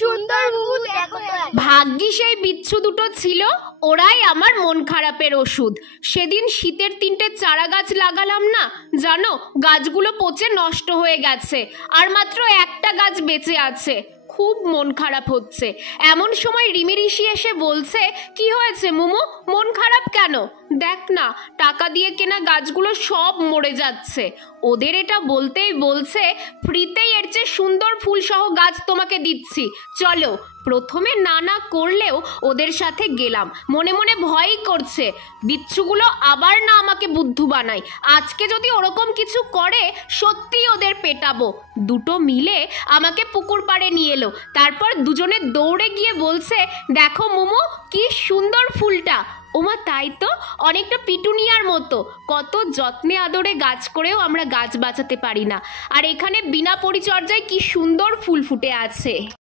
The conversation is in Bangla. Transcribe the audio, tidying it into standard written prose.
সুন্দর মুমু, দেখো তো। ভাগ্যিস এই বিচ্ছু দুটো ছিল, ওরাই আমার মন খারাপের ওষুধ। সেদিন শীতের 3টে চারা গাছ লাগালাম না, জানো গাছগুলো পচে নষ্ট হয়ে গেছে, আর মাত্র একটা গাছ বেঁচে আছে। খুব মন খারাপ হচ্ছে। এমন সময় রিমি ঋষি এসে বলছে, কি হয়েছে মুমু, মন খারাপ কেন? দেখ না, টাকা দিয়ে কেনা গাছগুলো সব মরে যাচ্ছে। ওদের এটা বলতেই বলছে, ফ্রিতেই এর চেয়ে সুন্দর ফুলসহ গাছ তোমাকে দিচ্ছি, চলো। প্রথমে না করলেও ওদের সাথে গেলাম, মনে মনে ভয়ই করছে বিচ্ছুগুলো আবার না আমাকে বুদ্ধু বানায়। আজকে যদি ওরকম কিছু করে সত্যিই ওদের পেটাবো। দুটো মিলে আমাকে পুকুর পাড়ে নিয়ে এলো, তারপর দুজনে দৌড়ে গিয়ে বলছে, দেখো মুমু কি সুন্দর ফুলটা। ওমা তাই তো, অনেকটা পিটুনিয়ার মতো। কত যত্নে আদরে গাছ করেও আমরা গাছ বাঁচাতে পারি না, আর এখানে বিনা পরিচর্যায় কি সুন্দর ফুল ফুটে আছে।